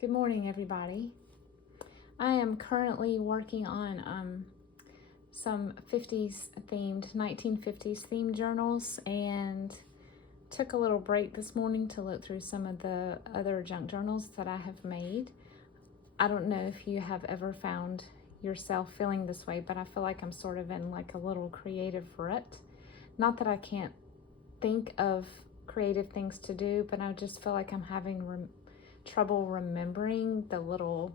Good morning, everybody. I am currently working on some 50s themed, 1950s themed journals, and took a little break this morning to look through some of the other junk journals that I have made. I don't know if you have ever found yourself feeling this way, but I feel like I'm sort of in like a little creative rut. Not that I can't think of creative things to do, but I just feel like I'm having trouble remembering the little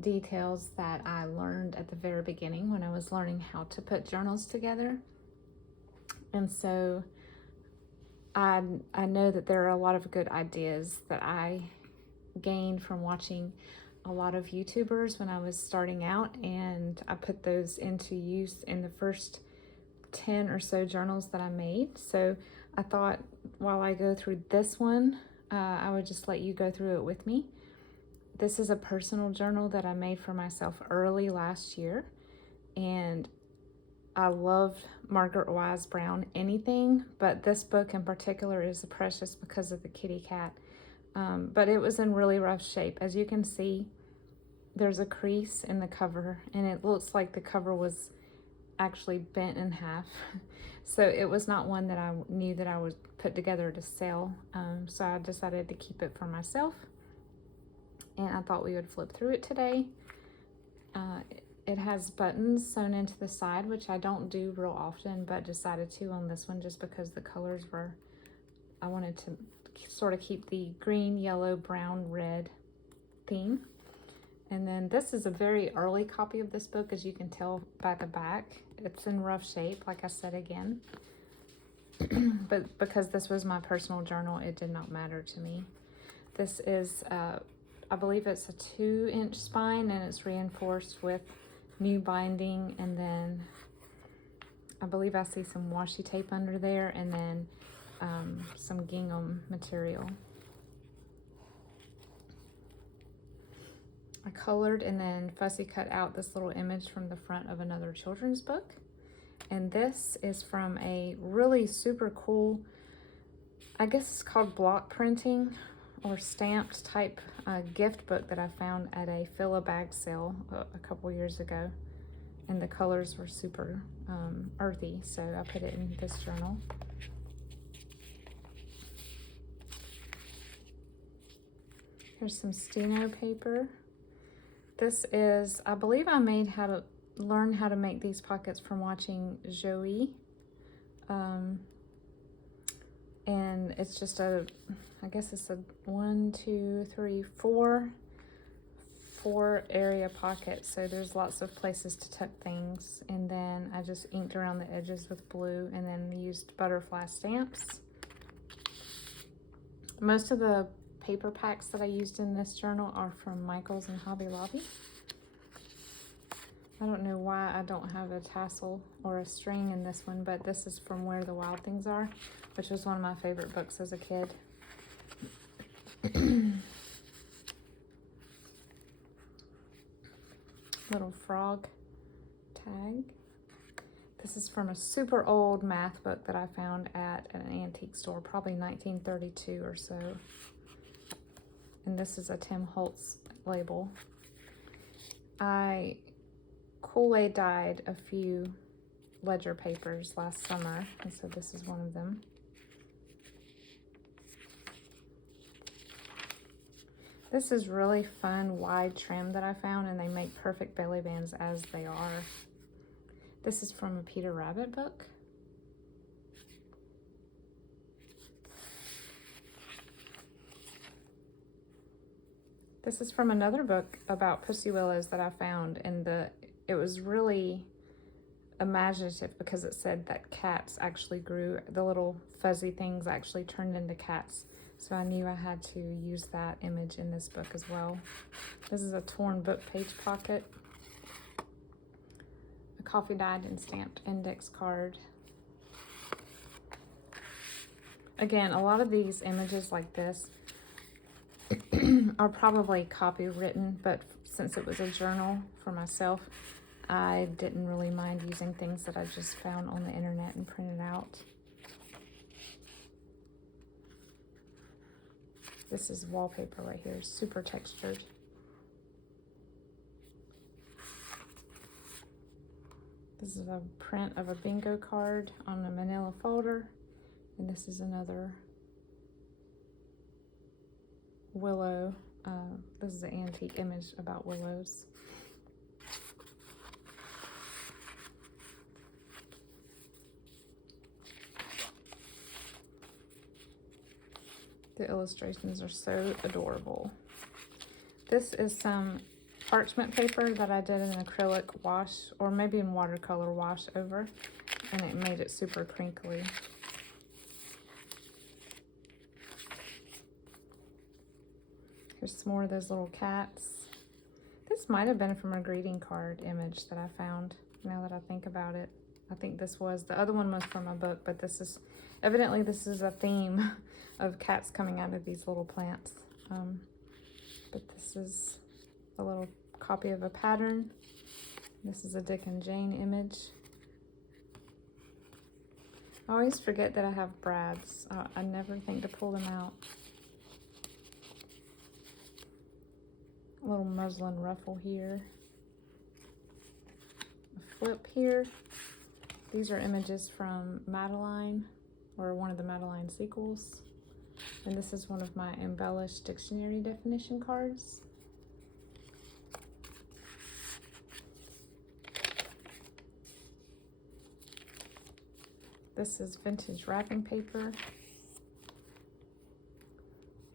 details that I learned at the very beginning when I was learning how to put journals together. And so I know that there are a lot of good ideas that I gained from watching a lot of YouTubers when I was starting out, and I put those into use in the first 10 or so journals that I made. So I thought while I go through this one, I would just let you go through it with me. This is a personal journal that I made for myself early last year, and I loved Margaret Wise Brown anything, but this book in particular is precious because of the kitty cat. But it was in really rough shape. As you can see, there's a crease in the cover, and it looks like the cover was actually bent in half. So it was not one that I knew that I would put together to sell. So I decided to keep it for myself, and I thought we would flip through it today. It has buttons sewn into the side, which I don't do real often, but decided to on this one just because the colors were, I wanted to sort of keep the green, yellow, brown, red theme. And then this is a very early copy of this book, as you can tell by the back. It's in rough shape, like I said again. But because this was my personal journal, it did not matter to me. This is, I believe it's a 2-inch spine, and it's reinforced with new binding. And then I believe I see some washi tape under there, and then some gingham material. I colored and then fussy cut out this little image from the front of another children's book. And this is from a really super cool, I guess it's called block printing or stamped type gift book that I found at a fill a bag sale a couple years ago. And the colors were super earthy, so I put it in this journal. Here's some Steno paper. This is, I believe I learned how to make these pockets from watching Joie. And it's just I guess it's a 1, 2, 3, 4 area pocket. So there's lots of places to tuck things. And then I just inked around the edges with blue and then used butterfly stamps. Most of the paper packs that I used in this journal are from Michael's and Hobby Lobby. I don't know why I don't have a tassel or a string in this one, but this is from Where the Wild Things Are, which was one of my favorite books as a kid. Little frog tag. This is from a super old math book that I found at an antique store, probably 1932 or so. And this is a Tim Holtz label. I Kool-Aid dyed a few ledger papers last summer, and so this is one of them. This is really fun wide trim that I found, and they make perfect belly bands as they are. This is from a Peter Rabbit book. This is from another book about pussy willows that I found, and it was really imaginative because it said that cats actually grew, the little fuzzy things actually turned into cats. So I knew I had to use that image in this book as well. This is a torn book page pocket. A coffee dyed and stamped index card. Again, a lot of these images like this are probably copywritten, but since it was a journal for myself, I didn't really mind using things that I just found on the internet and printed out. This is wallpaper right here, super textured. This is a print of a bingo card on a manila folder. And this is another willow. This is an antique image about willows. The illustrations are so adorable. This is some parchment paper that I did an acrylic wash, or maybe in watercolor wash over, and it made it super crinkly. Here's some more of those little cats. This might have been from a greeting card image that I found, now that I think about it. I think this was, the other one was from a book, but this is, evidently this is a theme of cats coming out of these little plants. But this is a little copy of a pattern. This is a Dick and Jane image. I always forget that I have brads. I never think to pull them out. A little muslin ruffle here. A flip here. These are images from Madeline, or one of the Madeline sequels. And this is one of my embellished dictionary definition cards. This is vintage wrapping paper.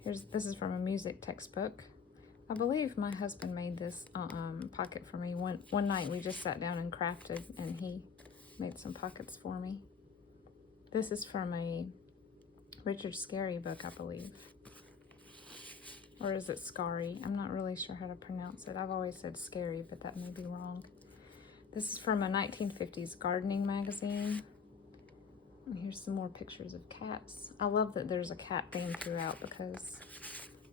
This is from a music textbook. I believe my husband made this pocket for me. One night we just sat down and crafted, and he made some pockets for me. This is from a Richard Scarry book, I believe. Or is it Scary? I'm not really sure how to pronounce it. I've always said Scary, but that may be wrong. This is from a 1950s gardening magazine. And here's some more pictures of cats. I love that there's a cat theme throughout because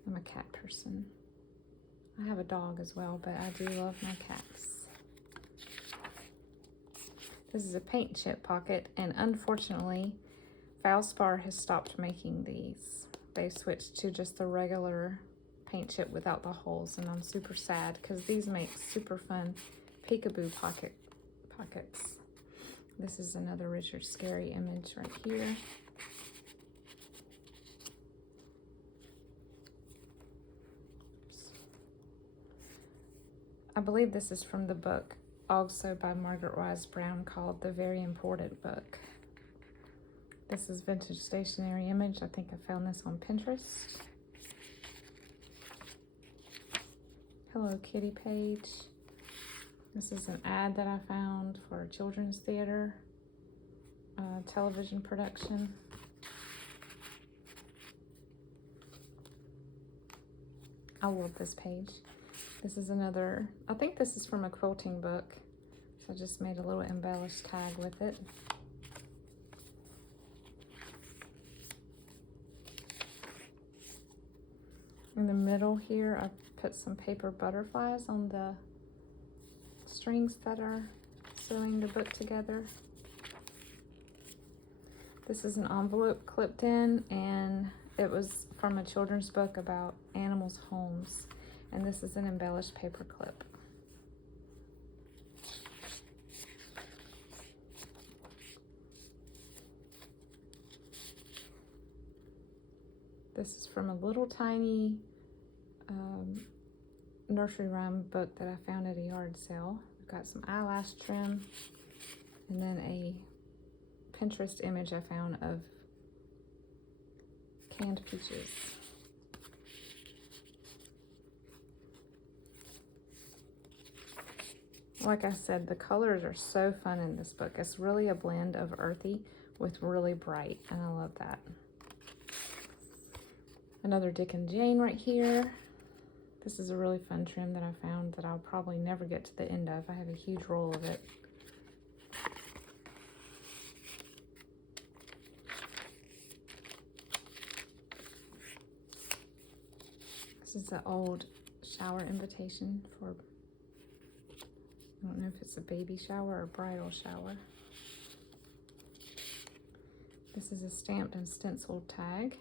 I'm a cat person. I have a dog as well, but I do love my cats. This is a paint chip pocket, and unfortunately, Valspar has stopped making these. They've switched to just the regular paint chip without the holes, and I'm super sad because these make super fun peekaboo pockets. This is another Richard Scarry image right here. I believe this is from the book, also by Margaret Wise Brown, called The Very Important Book. This is vintage stationery image. I think I found this on Pinterest. Hello Kitty page. This is an ad that I found for a children's theater television production. I love this page. This is another, I think this is from a quilting book. So I just made a little embellished tag with it. In the middle here, I put some paper butterflies on the strings that are sewing the book together. This is an envelope clipped in, and it was from a children's book about animals' homes. And this is an embellished paper clip. This is from a little tiny nursery rhyme book that I found at a yard sale. I've got some eyelash trim, and then a Pinterest image I found of canned peaches. Like I said, the colors are so fun in this book. It's really a blend of earthy with really bright, and I love that. Another Dick and Jane right here. This is a really fun trim that I found that I'll probably never get to the end of. I have a huge roll of it. This is an old shower invitation for, I don't know if it's a baby shower or bridal shower. This is a stamped and stenciled tag.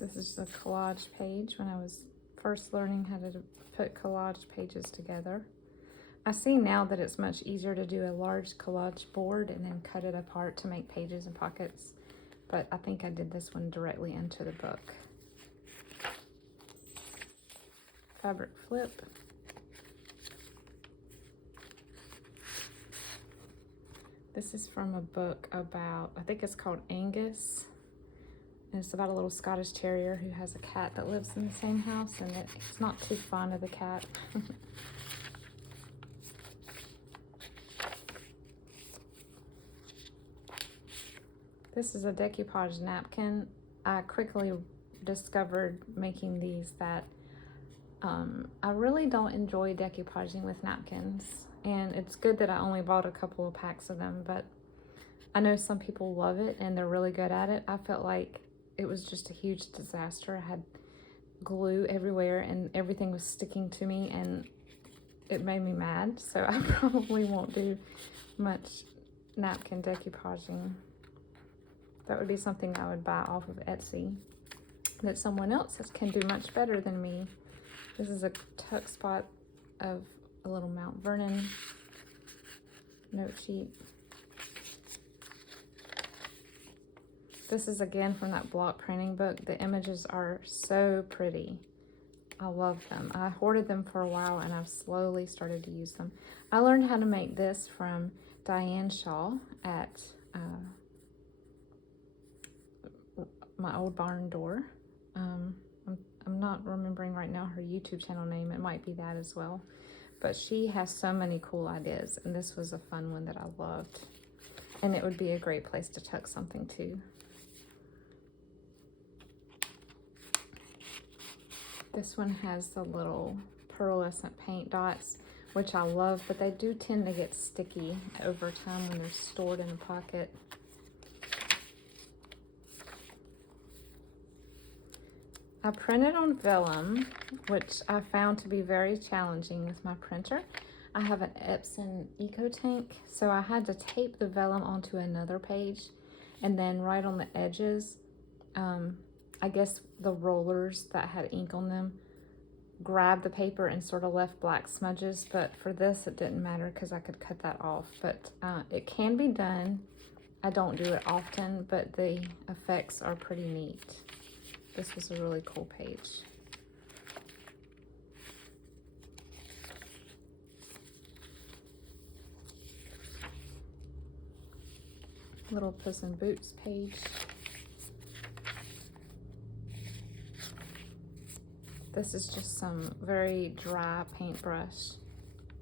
This is the collage page when I was first learning how to put collage pages together. I see now that it's much easier to do a large collage board and then cut it apart to make pages and pockets, but I think I did this one directly into the book. Fabric flip. This is from a book about, I think it's called Angus. And it's about a little Scottish Terrier who has a cat that lives in the same house, and it's not too fond of the cat. This is a decoupage napkin. I quickly discovered making these that I really don't enjoy decoupaging with napkins, and it's good that I only bought a couple of packs of them, but I know some people love it and they're really good at it. I felt like it was just a huge disaster. I had glue everywhere and everything was sticking to me, and it made me mad, so I probably won't do much napkin decoupaging. That would be something I would buy off of Etsy that someone else can do much better than me. This is a tuck spot of a little Mount Vernon note sheet. This is again from that block printing book. The images are so pretty. I love them. I hoarded them for a while and I've slowly started to use them. I learned how to make this from Diane at my old barn door. I'm not remembering right now her YouTube channel name. It might be that as well. But she has so many cool ideas, and this was a fun one that I loved. And it would be a great place to tuck something to. This one has the little pearlescent paint dots, which I love, but they do tend to get sticky over time when they're stored in a pocket. I printed on vellum, which I found to be very challenging with my printer. I have an Epson EcoTank, so I had to tape the vellum onto another page, and then right on the edges, I guess the rollers that had ink on them grabbed the paper and sort of left black smudges, but for this it didn't matter because I could cut that off. But it can be done. I don't do it often, but the effects are pretty neat. This was a really cool page. Little Puss in Boots page. This is just some very dry paintbrush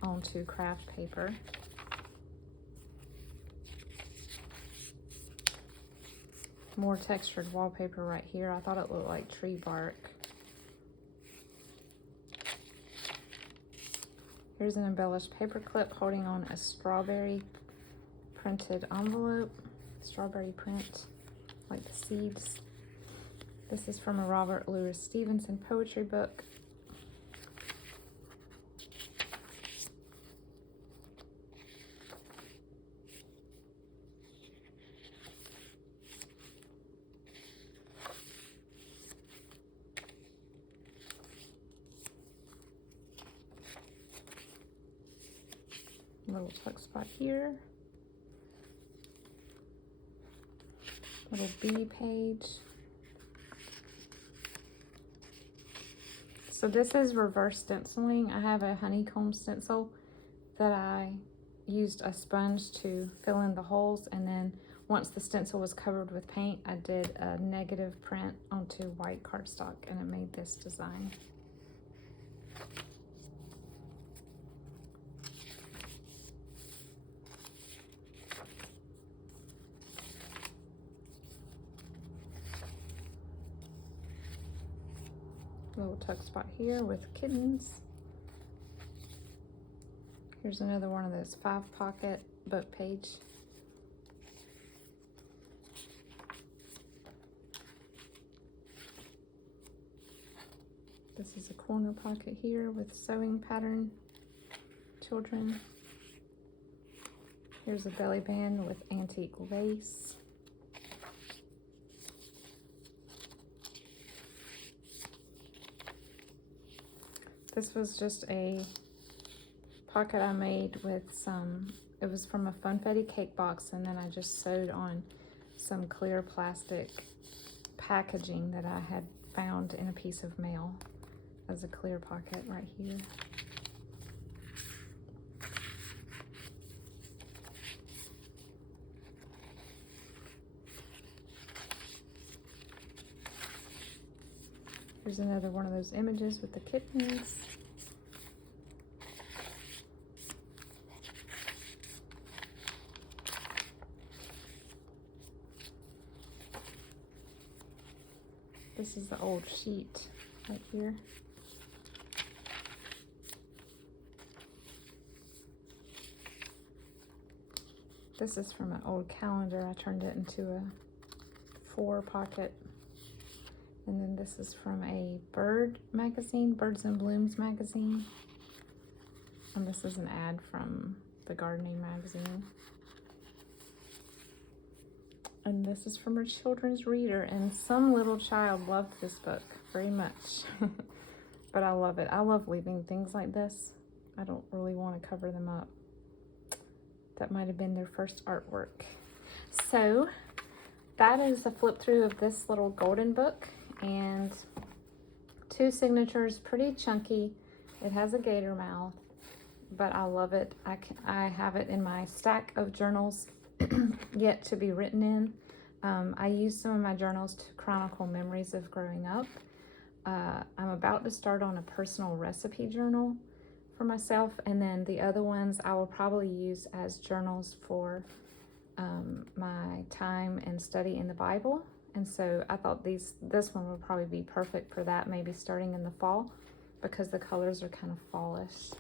onto craft paper. More textured wallpaper right here. I thought it looked like tree bark. Here's an embellished paper clip holding on a strawberry printed envelope. Strawberry print, like the seeds. This is from a Robert Louis Stevenson poetry book. Little tuck spot here. Little bee page. So this is reverse stenciling. I have a honeycomb stencil that I used a sponge to fill in the holes, and then once the stencil was covered with paint, I did a negative print onto white cardstock, and it made this design. Little tuck spot here with kittens. Here's another one of those 5-pocket book page. This is a corner pocket here with sewing pattern children. Here's a belly band with antique lace. This was just a pocket I made with some, it was from a Funfetti cake box, and then I just sewed on some clear plastic packaging that I had found in a piece of mail as a clear pocket right here. Here's another one of those images with the kittens. This is the old sheet right here. This is from an old calendar. I turned it into a 4 pocket. And then this is from a bird magazine, Birds and Blooms magazine. And this is an ad from the gardening magazine. And this is from a children's reader, and some little child loved this book very much. But I love it. I love leaving things like this. I don't really want to cover them up. That might have been their first artwork. So that is a flip through of this little golden book, and 2 signatures, pretty chunky. It has a gator mouth, but I love it. I have it in my stack of journals yet to be written in. I use some of my journals to chronicle memories of growing up. I'm about to start on a personal recipe journal for myself, and then the other ones I will probably use as journals for my time and study in the Bible. And so I thought this one would probably be perfect for that, maybe starting in the fall, because the colors are kind of fallish.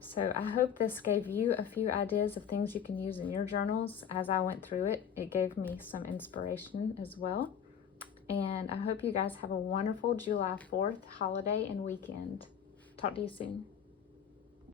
So I hope this gave you a few ideas of things you can use in your journals. As I went through it, it gave me some inspiration as well. And I hope you guys have a wonderful July 4th holiday and weekend. Talk to you soon.